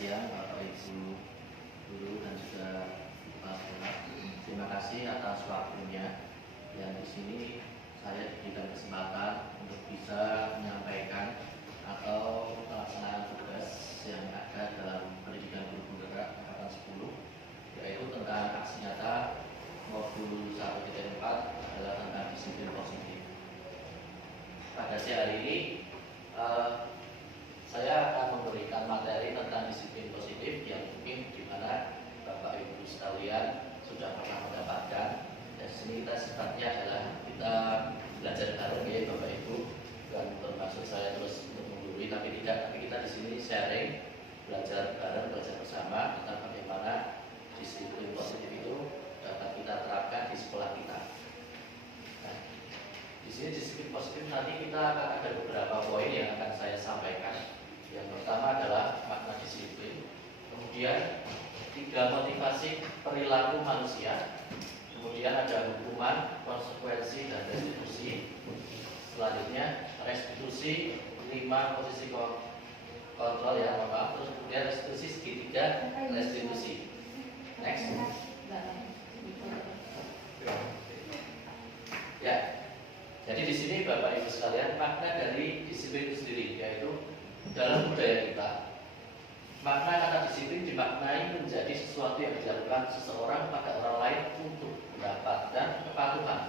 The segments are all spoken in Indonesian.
siang Bapak Ibu guru dan juga Pak Sekolah. Terima kasih atas waktunya. Yang di sini saya diberikan kesempatan untuk bisa menyampaikan atau melaksanakan tugas yang ada dalam pendidikan guru penggerak angkatan 10, yaitu tentang aksi nyata modul 1.4 adalah tentang disiplin positif. Pada siang hari ini saya akan memberikan materi tentang disiplin positif yang mungkin di mana Bapak Ibu sekalian sudah pernah mendapatkan. Dan sini kita sifatnya adalah kita belajar bareng ya Bapak Ibu, dan termasuk saya terus untuk menggurui, tapi kita di sini sharing, belajar bareng, belajar bersama tentang bagaimana disiplin positif itu dapat kita terapkan di sekolah kita. Nah, di sini disiplin positif nanti kita akan ada beberapa poin yang akan saya sampaikan. Yang pertama adalah makna disiplin, kemudian 3 motivasi perilaku manusia, kemudian ada hukuman, konsekuensi, dan restitusi. Selanjutnya restitusi, 5 posisi kontrol ya, maaf. Terus kemudian restitusi segitiga restitusi. Next. Ya. Jadi di sini Bapak Ibu sekalian, makna dari disiplin itu sendiri yaitu dalam budaya kita, makna kata disiplin dimaknai menjadi sesuatu yang dilakukan seseorang pada orang lain untuk mendapatkan kepatuhan.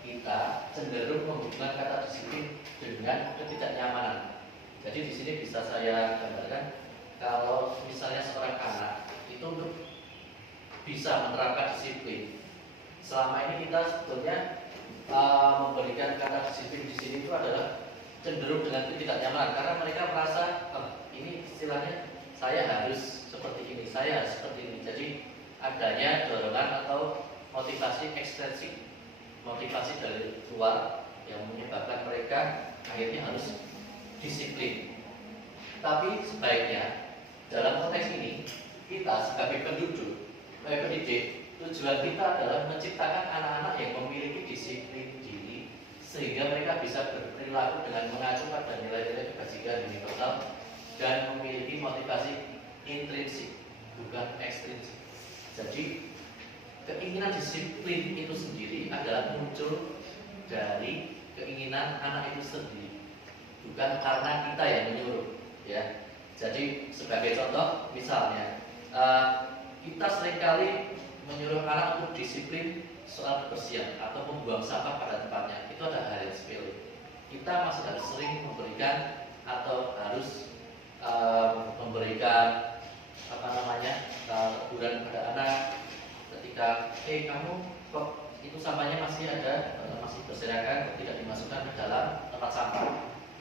Kita cenderung menghubungkan kata disiplin dengan ketidaknyamanan. Jadi di sini bisa saya gambarkan, kalau misalnya seorang anak itu untuk bisa menerapkan disiplin, selama ini kita sebetulnya memberikan kata disiplin di sini itu adalah cenderung dengan ketidaknyamanan, karena mereka merasa ini istilahnya saya harus seperti ini, saya harus seperti ini. Jadi adanya dorongan atau motivasi ekstrinsi, motivasi dari luar yang menyebabkan mereka akhirnya harus disiplin. Tapi sebaiknya dalam konteks ini kita sebagai pendidik, tujuan kita adalah menciptakan anak-anak yang memiliki disiplin diri, sehingga mereka bisa berperilaku dengan mengacu pada nilai-nilai kebajikan universal dan memiliki motivasi intrinsik, bukan ekstrinsik. Jadi keinginan disiplin itu sendiri adalah muncul dari keinginan anak itu sendiri, bukan karena kita yang menyuruh ya. Jadi sebagai contoh misalnya kita seringkali menyuruh anak untuk disiplin soal kebersihan atau membuang sampah pada tempatnya. Itu ada hal yang sepele. Kita masih harus sering memberikan atau harus memberikan teguran pada anak ketika kamu kok itu sampahnya masih ada, masih berserakan, tidak dimasukkan ke dalam tempat sampah.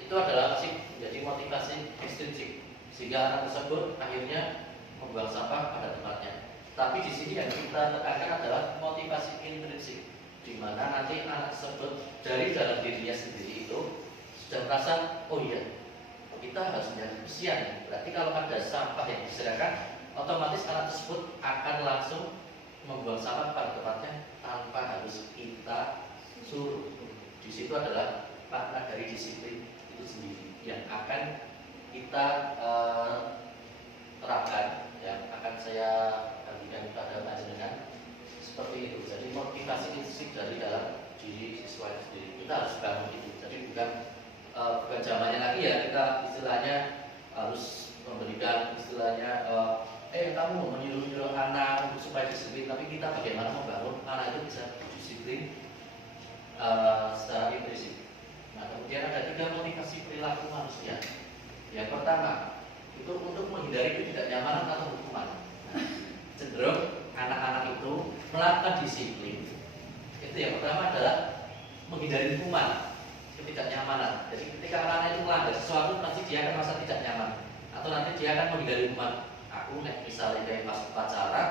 Itu adalah masih menjadi motivasi ekstrinsik, sehingga anak tersebut akhirnya membuang sampah pada tempatnya. Tapi di sini yang kita tekankan adalah motivasi intrinsik, di mana nanti anak tersebut dari dalam dirinya sendiri itu sudah merasa, oh iya, kita harus menjaga kebersihan. Berarti kalau ada sampah yang berserakan, otomatis anak tersebut akan langsung membuang sampah pada tempatnya tanpa harus kita suruh. Di situ adalah makna dari disiplin itu sendiri yang akan kita terapkan, yang akan saya bagikan kepada panjenengan seperti itu. Jadi motivasi intrinsik dari dalam diri siswa itu sendiri kita harus bangun itu. Jadi bukan zamannya lagi ya kita istilahnya harus memberikan istilahnya kamu menyuruh anak untuk supaya disiplin, tapi kita bagaimana membangun anak itu bisa disiplin secara intrinsik. Nah, kemudian ada 3 motivasi perilaku manusia. Yang pertama itu untuk menghindari ketidaknyamanan atau hukuman. Nah, cenderung anak-anak itu melakukan disiplin. Itu yang pertama adalah menghindari hukuman, ketidaknyamanan. Jadi ketika anak-anak itu melanggar sesuatu, pasti dia akan merasa tidak nyaman, atau nanti dia akan menghindari hukuman. Aku misalnya kayak pas upacara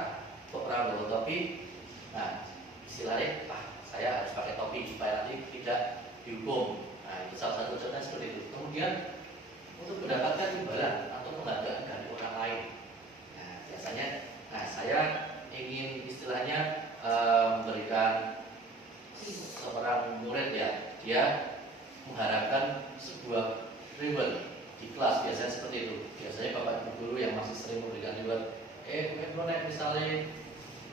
kok bawa topi, nah istilahnya saya harus pakai topi supaya nanti tidak dihukum. Nah itu salah satu contohnya seperti itu. Kemudian untuk mendapatkan imbalan atau penghargaan dari orang lain, nah biasanya saya ingin istilahnya memberikan seorang murid ya, dia mengharapkan sebuah reward di kelas, biasanya seperti itu. Biasanya bapak ibu guru yang masih sering memberikan reward. Kalau misalnya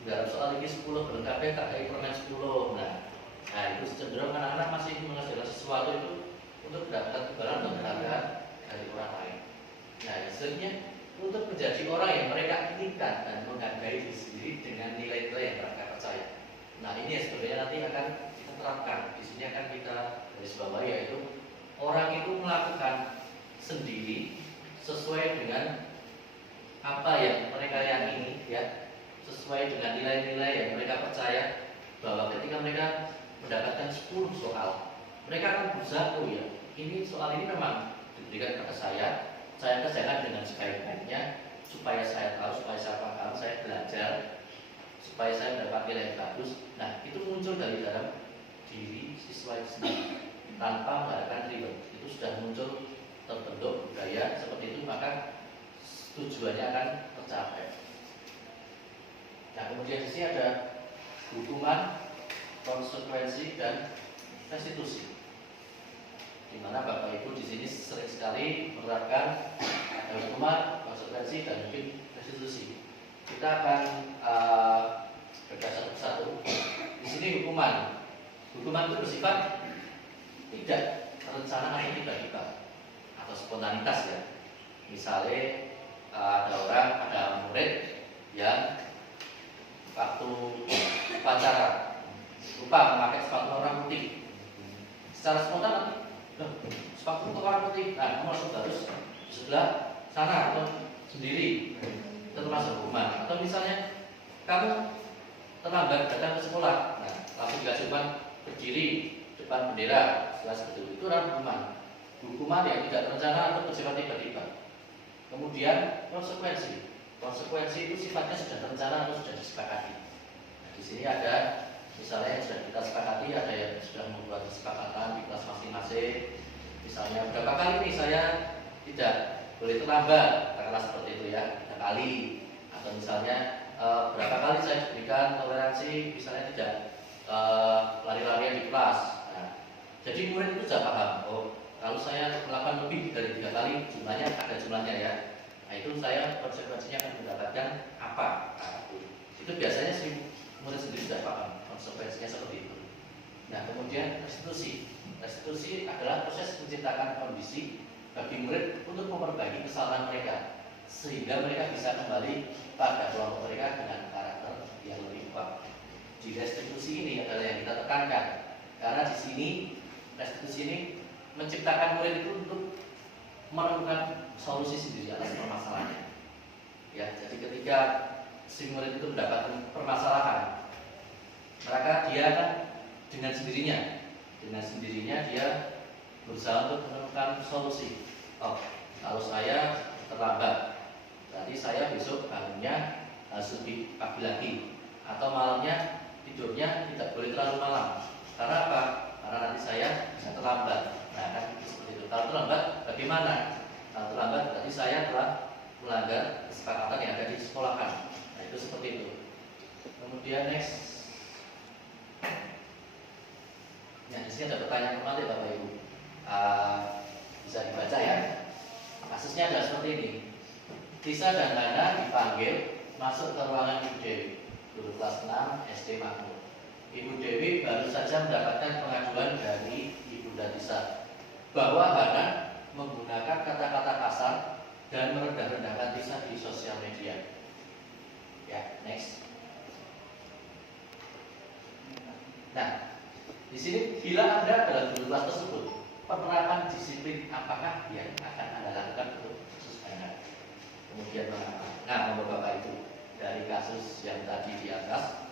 dalam soal ini 10 berlengkapnya tak kayak permen 10. Nah itu cenderung anak-anak masih mengerjakan sesuatu itu untuk mendapatkan imbalan atau penghargaan dari orang lain. Nah hasilnya untuk menjadi orang yang mereka inginkan dan menghargai diri sendiri dengan nilai-nilai yang mereka percaya. Nah ini yang sebenarnya nanti akan kita terapkan. Di sini akan kita garis bawahi, yaitu orang itu melakukan sendiri sesuai dengan apa yang mereka yakini, ya, sesuai dengan nilai-nilai yang mereka percaya, bahwa ketika mereka mendapatkan 10 soal, mereka akan berusaha, oh ya, ini soal ini memang diberikan kepada saya kerjakan dengan sebaik-baiknya supaya saya tahu, supaya saya paham, saya belajar, supaya saya mendapat nilai yang bagus. Nah itu muncul dari dalam diri siswa itu sendiri tanpa mengharapkan reward. Itu sudah muncul, terbentuk budaya seperti itu, maka tujuannya akan tercapai. Nah kemudian di sini ada hukuman, konsekuensi, dan restitusi, di mana Bapak Ibu di sini sering sekali menerapkan hukuman, konsekuensi, dan mungkin restitusi. Kita akan bedah satu-satu. Di sini hukuman itu bersifat tidak terencana atau tiba-tiba atau spontanitas, ya. Misalnya ada murid yang waktu upacara lupa memakai sepatu warna putih, secara spontan sepatu warna putih, nah kamu harus di sebelah sana atau sendiri, itu termasuk hukuman. Atau misalnya kamu terlambat datang ke sekolah, nah langsung dikasih berdiri depan bendera, seperti itu adalah hukuman yang tidak terencana atau bersifat tiba-tiba. Kemudian konsekuensi itu sifatnya sudah terencana atau sudah disepakati. Nah, di sini ada misalnya yang sudah kita sepakati, ada yang sudah membuat kesepakatan di kelas masing-masing. Misalnya berapa kali nih saya tidak boleh terlambat, katakanlah seperti itu, ya, 3 kali. Atau misalnya berapa kali saya diberikan toleransi, misalnya tidak lari-larian di kelas. Nah, jadi murid itu sudah paham, oh kalau saya melakukan lebih dari 3 kali, jumlahnya ada jumlahnya, ya. Nah itu saya konsekuensinya akan mendapatkan apa? Nah, itu biasanya si murid sendiri sudah paham konsekuensinya seperti itu. Nah kemudian restitusi adalah proses menciptakan kondisi bagi murid untuk memperbaiki kesalahan mereka, sehingga mereka bisa kembali pada kelompok mereka dengan karakter yang lebih kuat. Di restitusi ini adalah yang kita tekankan, karena di sini restitusi ini menciptakan murid itu untuk menemukan solusi sendiri atas permasalahannya. Ya, jadi ketika si murid itu mendapatkan permasalahan, maka dia akan dengan sendirinya dia berusaha untuk menemukan solusi. Oh, kalau saya terlambat, berarti saya besok bangunnya harus lebih pagi lagi, atau malamnya tidurnya tidak boleh terlalu malam. Karena apa? Karena nanti saya bisa terlambat. Nah, kan seperti itu. Kalau terlambat, bagaimana? Kalau terlambat berarti saya telah melanggar kesepakatan yang ada di sekolahan. Nah, itu seperti itu. Kemudian next. Nah, di sini ada pertanyaan kembali, Bapak Ibu. Bisa dibaca, ya. Kasusnya adalah seperti ini. Tisa dan Nana dipanggil masuk ke ruangan Ibu Dewi, guru kelas 6 SD Makmur. Ibu Dewi baru saja mendapatkan pengaduan dari Ibunda Tisa bahwa Hana menggunakan kata-kata kasar dan merendah-rendahkan Tisa di sosial media. Ya, next. Nah, di sini bila Anda adalah guru kelas tersebut, penerapan disiplin apakah yang akan Anda lakukan untuk kasus Hana? Kemudian mengapa? Nah, Bapak Ibu, dari kasus yang tadi di atas,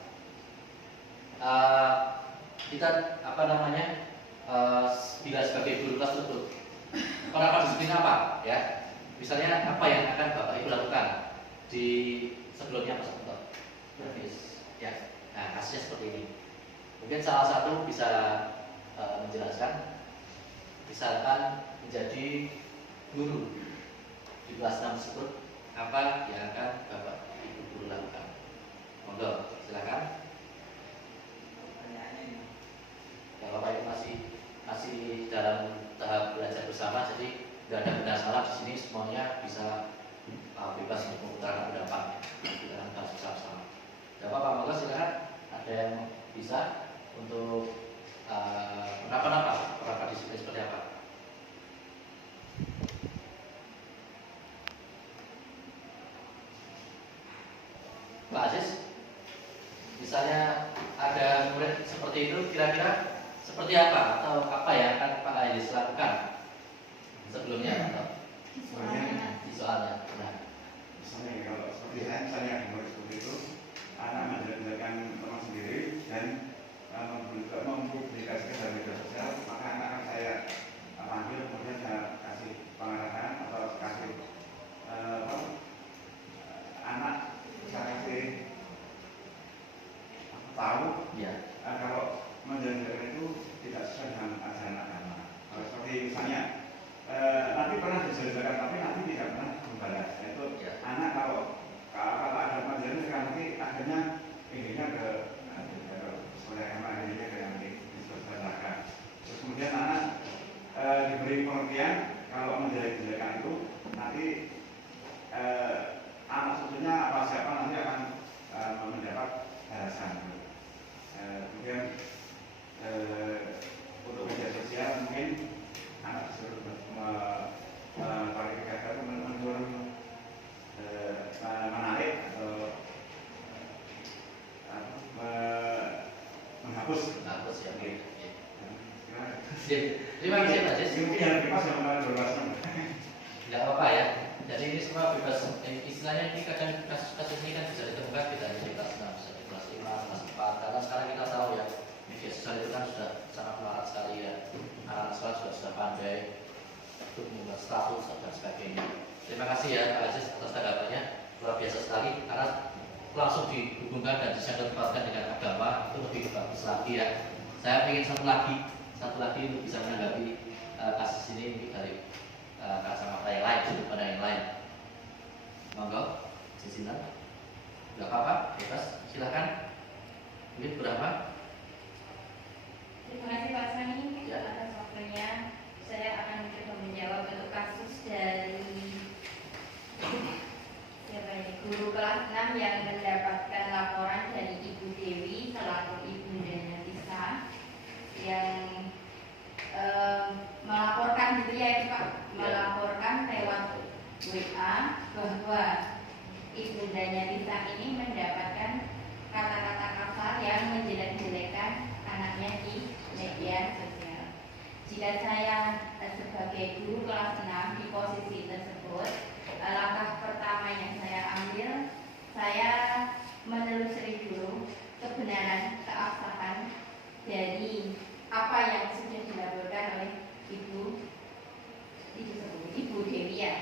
kita bila sebagai guru kelas tersebut, penerapan disiplin apa, ya? Misalnya apa yang akan Bapak Ibu lakukan di sebelumnya, Pak Sabto? Ya, nah kasusnya seperti ini. Mungkin salah satu bisa menjelaskan. Misalkan menjadi guru di kelas 6 tersebut, apa yang akan Bapak Ibu guru lakukan? Monggo, silakan. Ya, Bapak Ibu masih dalam tahap belajar bersama, jadi tidak ada benda salah di sini, semuanya bisa bebas untuk mengutarakan pendapat dalam kasus sama-sama. Bapak Pak Monggo silakan, ada yang bisa untuk pendapat disiplin seperti apa? Pak Aziz, misalnya ada murid seperti itu, kira-kira seperti apa atau apa yang akan Pak Aziz lakukan sebelumnya atau di soalnya? Nah, misalnya kalau seperti saya, misalnya ada murid seperti itu, anak menjelaskan teman sendiri dan mempublikasikan dalam media sosial, maka anak akan saya panggil, kemudian saya kasih pengarahan atau kasih anak saya kasih tahu ya. Kalau menjalankan itu tidak sesuai dengan ajaran agama. Seperti misalnya nanti pernah dijelaskan tapi nanti tidak pernah membalas. Itu ya. Anak kalau ada pelajaran sekarang nanti akhirnya inginnya ke sekolah agama, akhirnya ke yang disosialisasikan. Terus kemudian anak diberi pengertian kalau menjalankan itu nanti anak sebetulnya apa siapa nanti akan mendapat balasan. Kemudian untuk media sosial mungkin anak disuruh kualifikasi menarik atau menghapus ya. gitu. Terima kasih Pak Aziz. Mungkin yang bebas yang bebas. Tidak apa-apa ya. Jadi ini semua bebas. Istilahnya ini kadang kasus-kasus ini kan bisa ditemukan tidak hanya di kelas 6, bisa di kelas 5, kelas 4. Karena sekarang kita tahu ya, media sosial itu kan sudah sangat marak sekali ya. Anak sekolah sudah pandai untuk membuat status dan sebagainya. Terima kasih ya Pak Aziz atas tanggapannya, luar biasa sekali karena langsung dihubungkan dan disangkut-pautkan dengan agama itu lebih bagus lagi ya. Saya ingin satu lagi untuk bisa menanggapi kasus ini dari kacamata yang lain, sudut pandang yang lain. Monggo, sisinan. Enggak apa-apa, bebas. Silakan. Ini berapa? Terima kasih Pak Sani Ya. atas waktunya. Saya akan mencoba menjawab untuk kasus dari siapa ini? Guru kelas 6 yang mendapatkan laporan dari Ibu Dewi selaku ibundanya Tisa yang melaporkan gitu ya itu Pak, melaporkan lewat WA bahwa ibundanya Tisa ini mendapatkan kata-kata kasar yang menjelek-jelekan anaknya di media sosial. Jika saya sebagai guru kelas 6 di posisi tersebut, langkah pertama yang saya ambil, saya menelusuri dulu kebenaran keabsahan dari apa yang sudah dilaporkan oleh Ibu Dewi ya,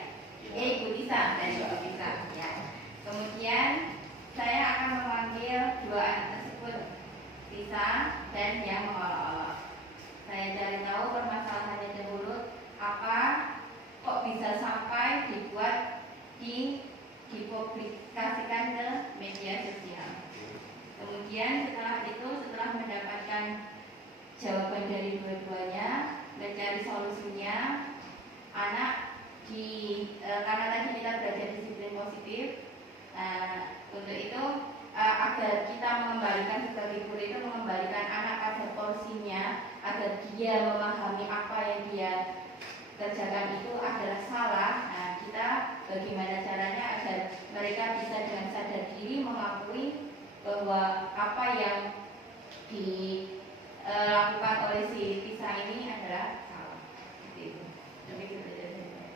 Ibu Tisa dan Ibu Tisa ya. Kemudian saya akan memanggil dua anak tersebut, Tisa dan yang mengolok-olok. Saya cari tahu permasalahannya dahulu, apa kok bisa sampai dibuat dipublikasikan ke media sosial. Kemudian setelah mendapatkan jawaban dari dua-duanya, mencari solusinya, anak karena tadi kita belajar disiplin positif. Untuk itu agar kita mengembalikan sebagai guru itu mengembalikan anak pada porsinya, agar dia memahami apa yang dia kerjakan itu adalah salah. Nah, kita bagaimana caranya agar mereka bisa dengan sadar diri mengakui bahwa apa yang dilakukan oleh si Tisa ini adalah salah. Itu.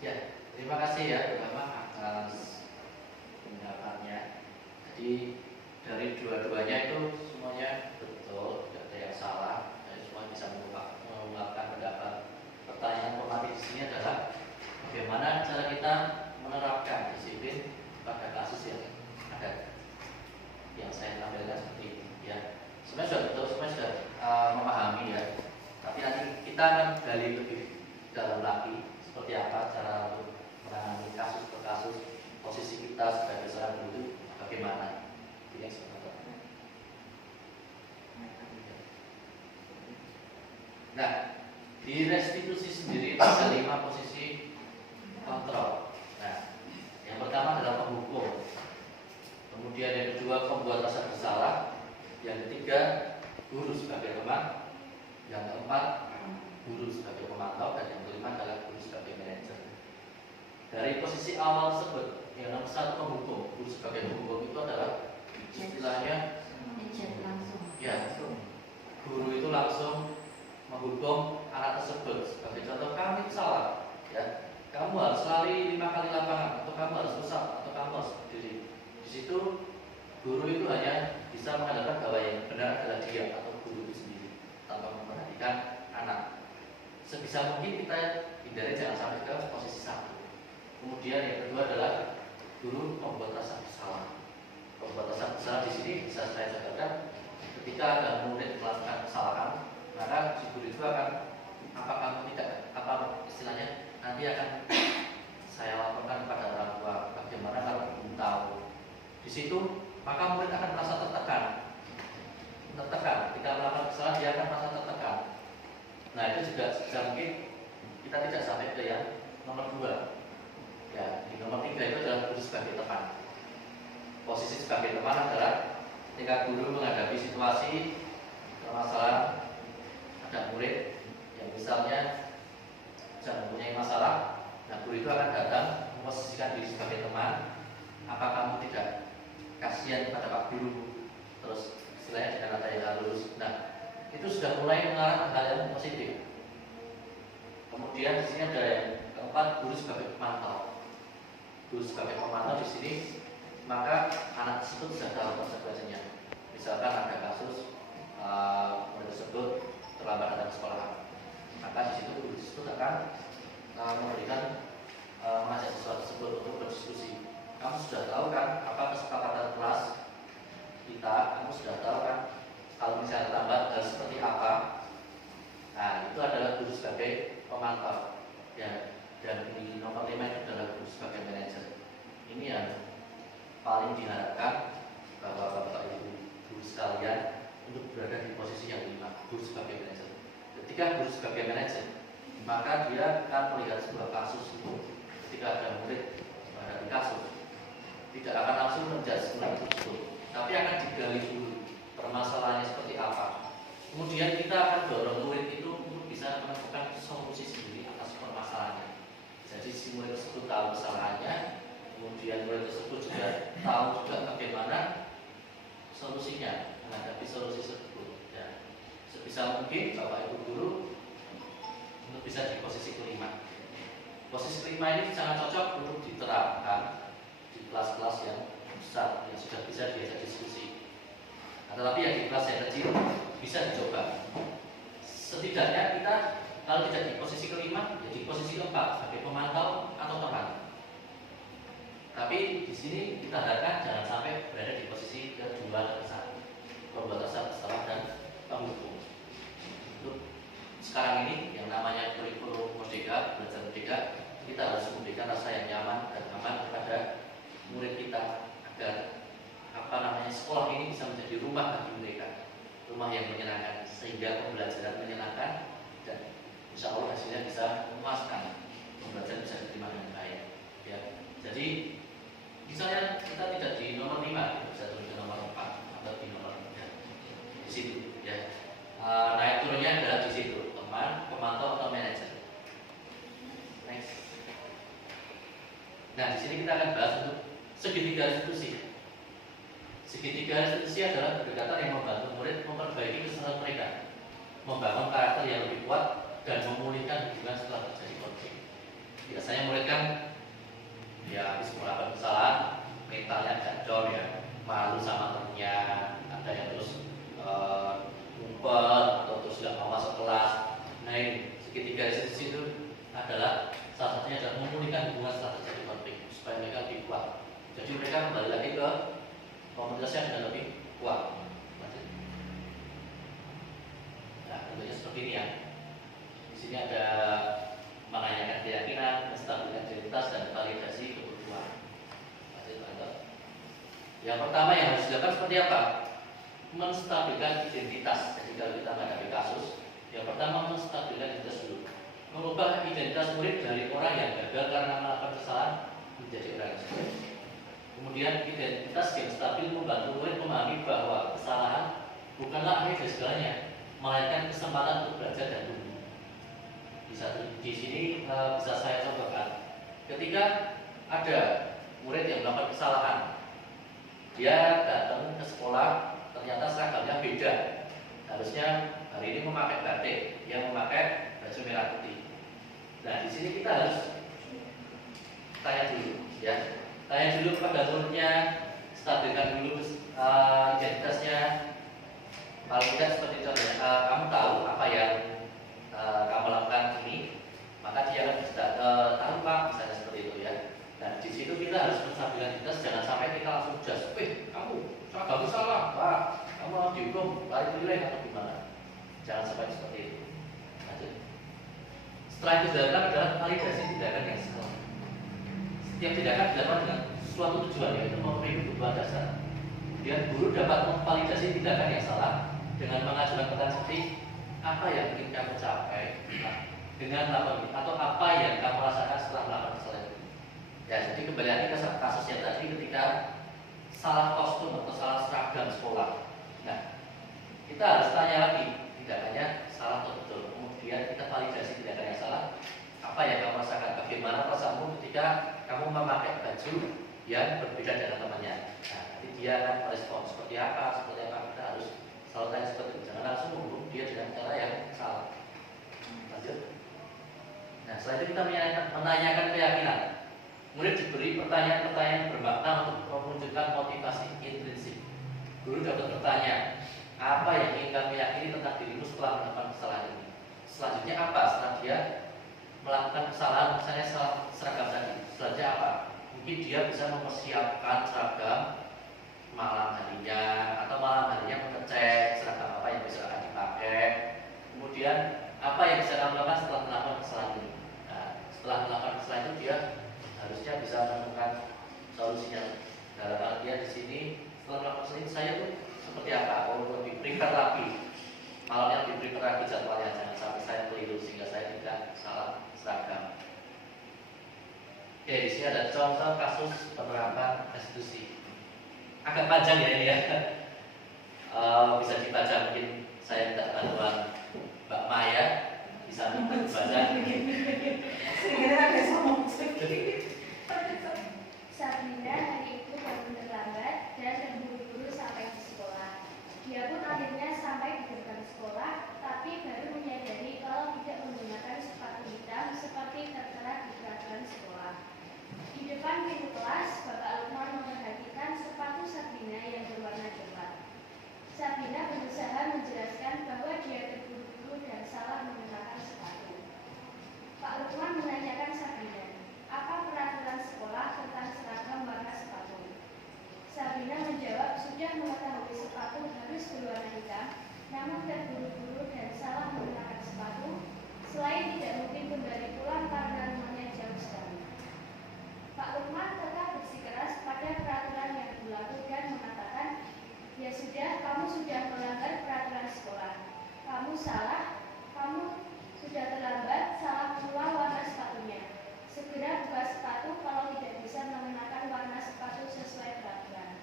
Ya, terima kasih ya Bapak atas pendapatnya. Jadi dari dua-duanya itu semuanya betul, tidak ada yang salah. Jadi semua bisa mengungkapkan pendapat. Pertanyaan formatif di sini adalah bagaimana cara kita menerapkan disiplin pada kasus yang ada, yang saya tampilkan seperti ini. Ya, sebenarnya sudah betul, sebenarnya sudah memahami ya. Tapi nanti kita akan gali lebih dalam lagi seperti apa cara untuk menangani kasus per kasus, posisi kita sebagai seorang guru itu bagaimana. Ini yang seperti itu. Nah, di restitusi sendiri ada 5 posisi kontrol. Nah, yang pertama keempat guru sebagai pemantau, dan yang kelima adalah guru sebagai manajer. Dari posisi awal tersebut, yang nomor satu penghukum, guru sebagai penghukum itu adalah istilahnya Manajer langsung. ya, guru itu langsung menghukum anak tersebut. Sebagai contoh, kamu itu salah, ya, kamu harus lari 5 kali lapangan, atau kamu harus pusat, atau kamu harus berdiri. Di situ guru itu hanya bisa mengatakan bahwa yang benar adalah dia atau guru itu sendiri, tanpa memperhatikan anak. Sebisa mungkin kita hindari jangan sampai ke posisi satu. Kemudian yang kedua adalah guru membuat rasa bersalah. Membuat rasa bersalah di sini bisa saya jabarkan ketika ada murid melakukan kesalahan, maka si guru itu akan apa istilahnya nanti akan saya laporkan kepada orang tua. Bagaimana kalau belum tahu? Di situ maka murid akan merasa tertekan. Ketika melakukan kesalahan dia akan merasa tertekan. Nah itu juga mungkin kita tidak sampai ke yang nomor 2. Ya, di nomor 3 itu adalah guru sebagai teman. Posisi sebagai teman adalah ketika guru menghadapi situasi permasalahan, ada murid yang misalnya sedang mempunyai masalah, nah guru itu akan datang memposisikan diri sebagai teman. Apa kamu tidak kasihan kepada Pak Guru? Terus istilahnya dengan nada yang halus. Nah, itu sudah mulai mengarah ke hal yang positif. Kemudian di sini ada yang keempat, guru sebagai pemantau. Guru sebagai pemantau di sini, maka anak tersebut sudah tahu konsekuensinya. Misalkan ada kasus murid tersebut terlambat datang ke sekolah, maka di situ guru tersebut akan memberikan mengajak siswa tersebut untuk berdiskusi. Kamu sudah tahu kan apa kesepakatan kelas kita? Kamu sudah tahu kan kalau misalnya terlambat harus seperti apa? Nah, itu adalah guru sebagai pemantau. Ya, dan di nomor 5 itu adalah guru sebagai manajer. Ini yang paling diharapkan bahwa Bapak Ibu guru sekalian untuk berada di posisi yang 5, guru sebagai manajer. Ketika guru sebagai manajer, maka dia akan melihat sebuah kasus itu. Ketika ada murid menghadapi kasus, tidak akan langsung menjudge murid tersebut, tapi akan digali dulu permasalahannya seperti apa. Kemudian kita akan dorong murid itu untuk bisa menemukan solusi sendiri atas permasalahannya. Jadi si murid tersebut tahu kesalahannya, kemudian murid tersebut juga tahu juga bagaimana solusinya menghadapi solusi tersebut. Ya. Sebisa mungkin Bapak Ibu guru untuk bisa di posisi kelima. Posisi kelima ini sangat cocok untuk diterapkan di kelas-kelas yang besar yang sudah bisa diajak diskusi. Nah, tetapi yang di kelas yang kecil bisa dicoba. Setidaknya kita kalau tidak di posisi kelima, ya di posisi keempat sebagai pemantau atau teman. Tapi di sini kita harapkan jangan sampai berada di posisi kedua dan ke-1, pembuat rasa bersalah dan penghukum. Untuk sekarang ini yang namanya kurikulum merdeka, belajar merdeka, kita harus memberikan rasa yang nyaman dan aman kepada murid kita agar sekolah ini bisa menjadi rumah bagi mereka, rumah yang menyenangkan, sehingga pembelajaran menyenangkan dan insya Allah hasilnya bisa memuaskan, pembelajaran bisa diterima dengan baik. Ya, jadi misalnya kita tidak di nomor 5, kita bisa turun ke nomor 4 atau di nomor 3 di situ. Ya, naik turunnya adalah di situ, teman, pemantau atau manajer. Next. Nah, di sini kita akan bahas untuk segitiga institusi. Segitiga institusi adalah pendekatan yang membantu murid memperbaiki kesalahan mereka, membangun karakter yang lebih kuat, dan memulihkan hubungan setelah terjadi konflik. Biasanya murid kan ya habis melakukan kesalahan, mentalnya agak down ya, malu sama temennya, ada yang terus ngumpet atau terus nggak mau masuk kelas. Nah, ini segitiga institusi itu adalah salah satunya adalah memulihkan hubungan setelah terjadi konflik supaya mereka lebih kuat. Jadi mereka kembali lagi ke komunitasnya dengan lebih kuat. Nah, tentunya seperti ini ya. Di sini ada menanyakan keyakinan, menstabilkan identitas, dan validasi kebutuhan. Yang pertama yang harus dilakukan seperti apa? Menstabilkan identitas. Jadi kalau kita menghadapi kasus, yang pertama menstabilkan identitas dulu. Mengubah identitas murid dari orang yang gagal karena melakukan kesalahan menjadi orang yang sukses. Kemudian identitas yang stabil membantu murid memahami bahwa kesalahan bukanlah akhir dari segalanya, melainkan kesempatan untuk belajar dan tumbuh. Di sini bisa saya contohkan. Ketika ada murid yang melakukan kesalahan, dia datang ke sekolah, ternyata seragamnya beda. Harusnya hari ini memakai batik, dia memakai baju merah putih. Nah, di sini kita harus tanya dulu, ya. Tanya dulu kepada muridnya, stabilkan dulu identitasnya. Paling tidak seperti contohnya, kamu tahu apa yang kamu lakukan ini, maka dia akan tahu Pak, misalnya seperti itu ya. Dan di situ kita harus menstabilkan identitas, jangan sampai kita langsung jas, kamu salah, Pak, kamu harus dihukum, lari nilai atau gimana. Jangan sampai seperti itu. Lanjut. Setelah itu dilakukan adalah validasi tindakan yang salah. Setiap tindakan dilakukan dengan suatu tujuan, yaitu memenuhi kebutuhan dasar. Kemudian guru dapat memvalidasi tindakan yang salah dengan mengajukan pertanyaan seperti apa yang ingin kamu capai dengan melakukan ini, atau apa yang kamu rasakan setelah melakukan kesalahan itu. Ya, jadi kembali lagi ke kasusnya tadi ketika salah kostum atau salah seragam sekolah. Nah, kita harus tanya lagi tindakannya salah atau betul. Kemudian kita validasi tindakan yang salah. Apa yang kamu rasakan? Bagaimana perasaanmu ketika kamu memakai baju yang berbeda dengan temannya? Nah, nanti dia akan merespon seperti apa? Kita harus selalu tanya seperti itu. Jangan langsung menghukum dia dengan cara yang salah. Lanjut. Nah, setelah itu kita menanyakan keyakinan. Murid diberi pertanyaan-pertanyaan bermakna untuk menunjukkan motivasi intrinsik. Guru dapat bertanya, apa yang ingin kamu yakini tentang dirimu setelah melakukan kesalahan ini? Selanjutnya apa? Setelah dia melakukan kesalahan, misalnya seragam tadi, selanjutnya apa? Mungkin dia bisa mempersiapkan seragam malam harinya, atau malam harinya mengecek seragam apa yang bisa akan dipakai. Kemudian apa yang bisa kamu lakukan setelah melakukan kesalahan ini? Nah, setelah melakukan kesalahan itu dia harusnya bisa menemukan solusinya. Dalam hal dia di sini setelah melakukan kesalahan ini, saya tuh seperti apa? Oh, lebih prepare lagi. Malamnya lebih prepare lagi jadwalnya, jangan sampai saya keliru sehingga saya tidak salah seragam. Oke, di sini ada contoh kasus penerapan restitusi. Agak panjang ya ini ya. Bisa dibaca, mungkin saya minta bantuan Mbak Maya bisa membaca. Sabrina hari itu bangun terlambat dan terburu-buru sampai di sekolah. Dia pun akhirnya sampai di depan sekolah, tapi baru menyadari kalau tidak menggunakan sepatu hitam seperti tertera di peraturan sekolah. Di depan pintu kelas, Bapak Lukman memperhatikan sepatu Sabrina yang berwarna coklat. Sabrina berusaha menjelaskan bahwa dia terburu-buru dan salah menggunakan sepatu. Pak Lukman menanyakan Sabrina, apa peraturan sekolah tentang seragam warna sepatu? Sabrina menjawab sudah mengetahui sepatu harus berwarna hitam, namun terburu-buru dan salah menggunakan sepatu. Selain tidak mungkin kembali pulang karena rumahnya jauh sekali. Pak Lukman tetap bersikeras pada peraturan yang berlaku dan mengatakan, ya sudah, kamu sudah melanggar peraturan sekolah. Kamu salah, kamu sudah terlambat, salah pula warna sepatunya. Segera buka sepatu kalau tidak bisa mengenakan warna sepatu sesuai peraturan.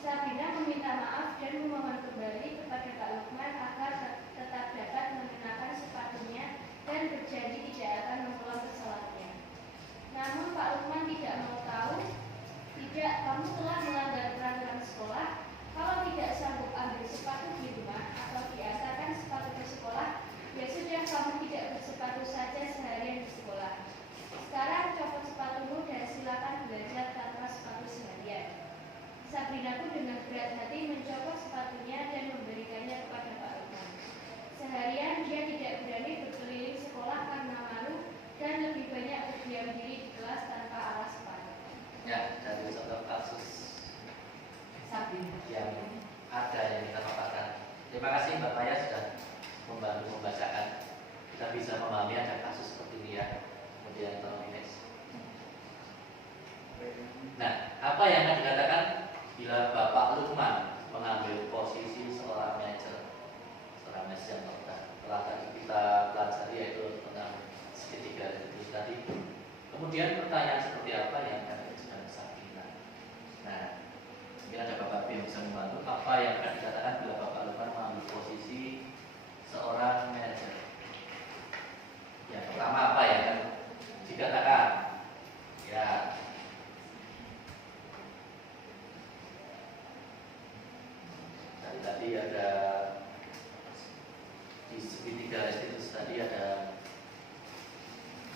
Sabrina meminta maaf dan memohon kembali kepada Pak Lukman agar tetap dapat mengenakan sepatunya dan berjanji tidak akan mengulang kesalahannya. Namun Pak Lukman tidak mau tahu. Tidak, kamu telah melanggar peraturan sekolah. Kalau tidak sanggup ambil sepatu di rumah atau diantarkan sepatu ke sekolah, ya sudah, kamu tidak bersepatu saja seharian di sekolah. Sekarang copot sepatumu dan silakan belajar tanpa sepatu seharian. Sabrina pun dengan berat hati mencopot sepatunya dan memberikannya kepada Pak Lukman. Seharian dia tidak berani berkeliling sekolah karena malu dan lebih banyak berdiam diri di kelas tanpa alas sepatu. Ya, dari contoh kasus Sabrina yang ada yang kita paparkan. Terima kasih Mbak Maya sudah membantu membacakan. Kita bisa memahami ada kasus seperti ini ya. Kemudian tolong next. Nah, apa yang akan dikatakan bila Bapak Lukman mengambil posisi seorang manajer yang telah tadi kita pelajari, yaitu tentang segitiga itu tadi. Kemudian pertanyaan seperti apa yang akan diajukan Sabrina? Nah, mungkin ada Bapak yang bisa membantu apa yang akan dikatakan bila Bapak Lukman mengambil posisi tadi ada di segitiga restitusi tadi ada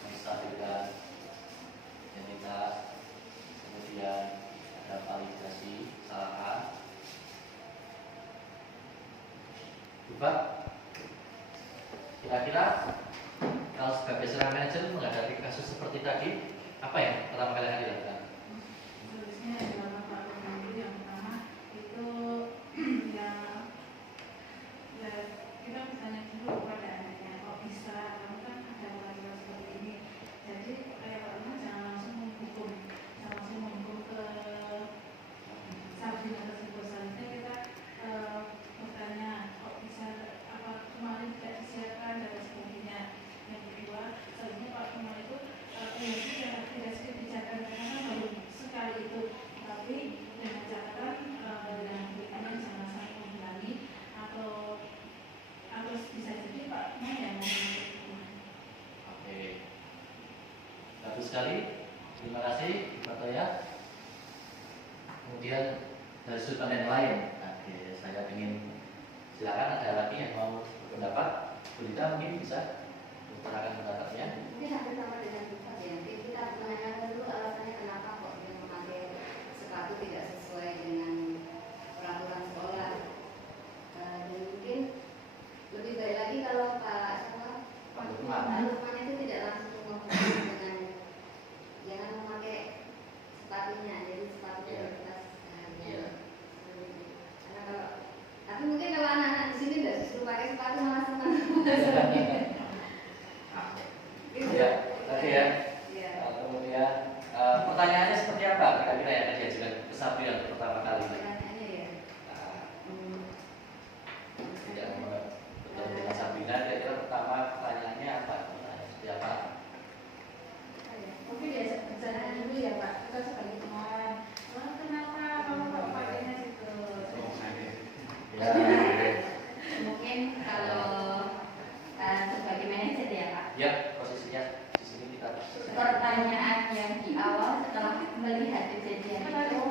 menstabilkan identitas, kemudian ada validasi kesalahan. Coba kira-kira kalau sebagai seorang manajer menghadapi kasus seperti tadi, apa yang pertama kali akan dilakukan? Sebenarnya dalam hal yang pertama itu ya kita bertanya dulu kepada anaknya, kok bisa, kamu kan ada peraturan seperti ini. Jadi pertama jangan langsung menghukum ke Sabrina tersebut. Selanjutnya kita bertanya, kok bisa, apa kemarin tidak disiapkan dan sebagainya. Yang kedua, selanjutnya Pak kemarin itu tidak kebijakan karena baru sekali itu, tapi dengan catatan dengan berikutnya jangan sampai mengulangi atau bisa jadi Pak yang Oke, bagus sekali. Terima kasih, Pak Toya. Kemudian dari sudut pandang lain, oke, saya ingin silakan ada lagi yang mau berpendapat. Bu Lita mungkin bisa utarakan pendapatnya. Mungkin hampir sama dengan kita ya. Kita menanyakan dulu alasannya kenapa kok dia memakai sepatu tidak sesuai dengan peraturan sekolah. Dan mungkin lebih baik lagi kalau Pak Lukman itu tidak langsung menghukum dengan jangan memakai sepatunya, jadi sepatunya berkelas. Karena kalau tapi mungkin kalau anak-anak di sini tidak disuruh pakai sepatu malah senang. Ya, oke ya. Iya. Kemudian pertanyaannya seperti apa kira-kira yang akan diajukan ke Sabri untuk pertama kali? Pertanyaannya ya. Tidak betul dengan Sabrina, kira-kira pertama pertanyaannya apa? Seperti apa? mungkin diajak bercanda dulu ya Pak, kita sebagai teman. Kenapa kamu kok pakainya situ? Ya, Mungkin kalau sebagai manajer ya Pak, ya posisinya di sini kita. pertanyaan yang di awal setelah melihat kejadian itu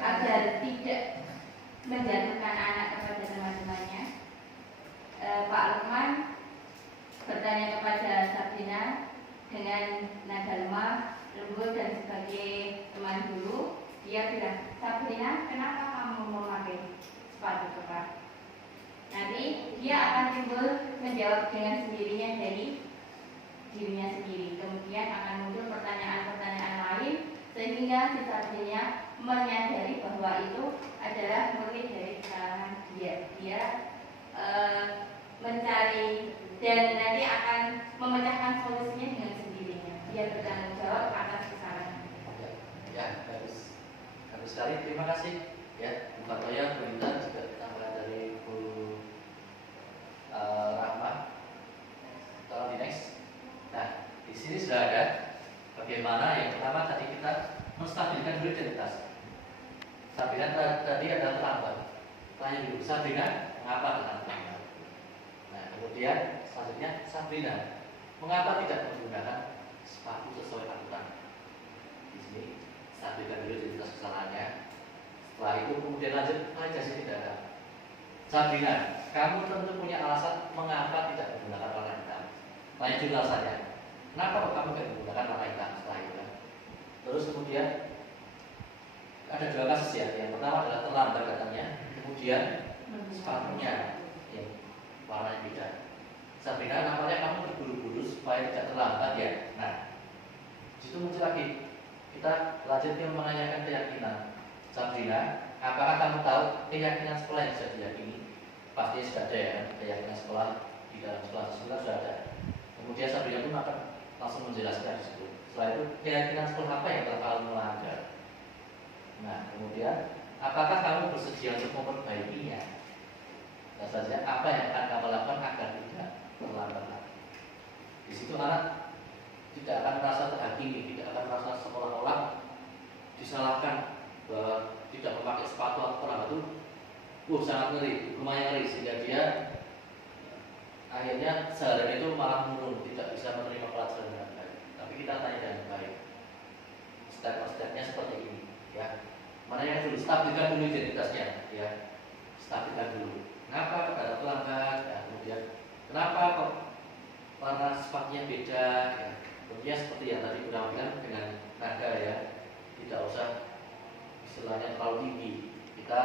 agar tidak menjatuhkan anak kepada teman-temannya, Pak Lukman bertanya kepada Sabrina dengan nada lemah, lembut dan sebagai teman dulu, dia bilang, Sabrina, kenapa kamu memakai sepatu keras? Nanti dia akan timbul menjawab dengan sendirinya dari dirinya sendiri. Kemudian akan muncul pertanyaan-pertanyaan lain sehingga si Sabrina menyadari bahwa itu adalah murni dari kesalahan dia. Dia mencari dan nanti akan memecahkan solusinya dengan sendirinya. Dia bertanggung jawab atas kesalahan. Ya, bagus sekali. Terima kasih. Ya, Bu Fatoya, Bu Lita, juga kita mulai dari Bu Rahma. Tolong di next. Nah, di sini sudah ada bagaimana yang pertama tadi kita menstabilkan dulu identitas. Sabrina tadi ada terlambat. Tanya dulu, Sabrina, mengapa terlambat? Nah, kemudian selanjutnya Sabrina, mengapa tidak menggunakan sepatu sesuai aturan? Di sini stabilkan dulu identitas kesalahannya. Setelah itu kemudian lanjut validasi tindakan. Sabrina, kamu tentu punya alasan mengapa tidak menggunakan warna hitam. Tanya dulu alasannya. Kenapa kok kamu tidak menggunakan warna hitam setelah itu kan? Terus kemudian ada dua kasus ya. Yang pertama adalah terlambat katanya, kemudian sepatunya yang warnanya beda. Sabrina, nampaknya kamu terburu-buru supaya tidak terlambat ya. Nah, situ muncul lagi. Kita lanjut ke menanyakan keyakinan. Sabrina, apakah kamu tahu keyakinan sekolah yang sudah diyakini? Pasti sudah ada ya, keyakinan sekolah di dalam sekolah tersebut sudah ada. Kemudian Sabrina pun akan langsung menjelaskan di situ. Setelah itu keyakinan sekolah apa yang telah kamu melanggar? Nah, kemudian apakah kamu bersedia untuk memperbaikinya? Dan saja apa yang akan kamu lakukan agar tidak terlambat lagi? Di situ anak tidak akan merasa terhakimi, tidak akan merasa seolah-olah disalahkan bahwa tidak memakai sepatu atau apa itu, sangat ngeri, lumayan ngeri sehingga dia akhirnya seharian itu malah menurun, tidak bisa menerima pelajaran dengan baik. Tapi kita tanya dengan baik, step-stepnya seperti ini, ya. Mana yang dulu stabilkan dulu identitasnya, ya. stabilkan dulu. Kenapa ada pelanggan? Ya, kemudian kenapa kok warna sepatunya beda? Ya, tentunya seperti yang tadi Bunda bilang dengan nada ya, tidak usah istilahnya terlalu tinggi. Kita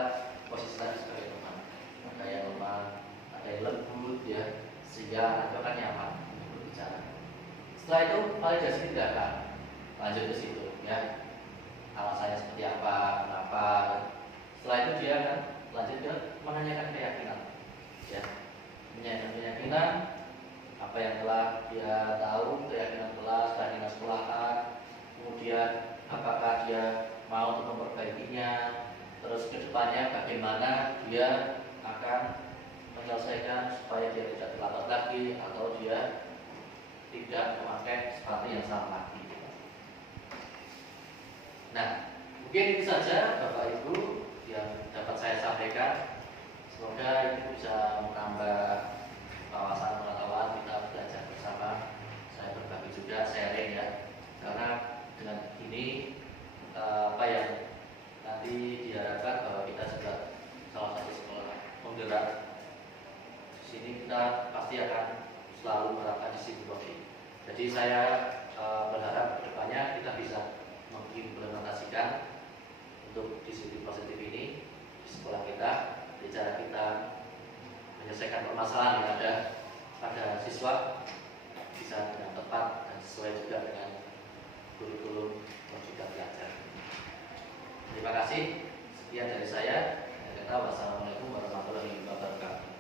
posisi tadi sebagai teman, ada yang lemah, ada yang lembut ya, sehingga itu akan nyaman untuk berbicara. Setelah itu validasi tindakan, lanjut ke situ ya, alasannya seperti apa, kenapa. Setelah itu dia akan lanjut ke menanyakan keyakinan ya, menanyakan keyakinan apa yang telah dia tahu, keyakinan kelas, keyakinan sekolahan, kemudian apakah dia mau untuk memperbaikinya, terus kedepannya bagaimana dia akan menyelesaikan supaya dia tidak terlambat lagi atau dia tidak memakai sepatu yang sama lagi. Nah, mungkin itu saja Bapak Ibu yang dapat saya sampaikan. Semoga ini bisa menambah wawasan pengetahuan kita belajar bersama. Saya berbagi juga sharing ya, karena dengan ini apa yang nanti diharapkan bahwa kita juga salah satu sekolah penggerak di sini, kita pasti akan selalu menerapkan disiplin positif. Jadi saya berharap kedepannya kita bisa mengimplementasikan untuk disiplin positif ini di sekolah kita, di cara kita menyelesaikan permasalahan yang ada pada siswa bisa dengan tepat dan sesuai juga dengan kurikulum yang kita belajar. Terima kasih. Sekian dari saya. Wassalamualaikum warahmatullahi wabarakatuh.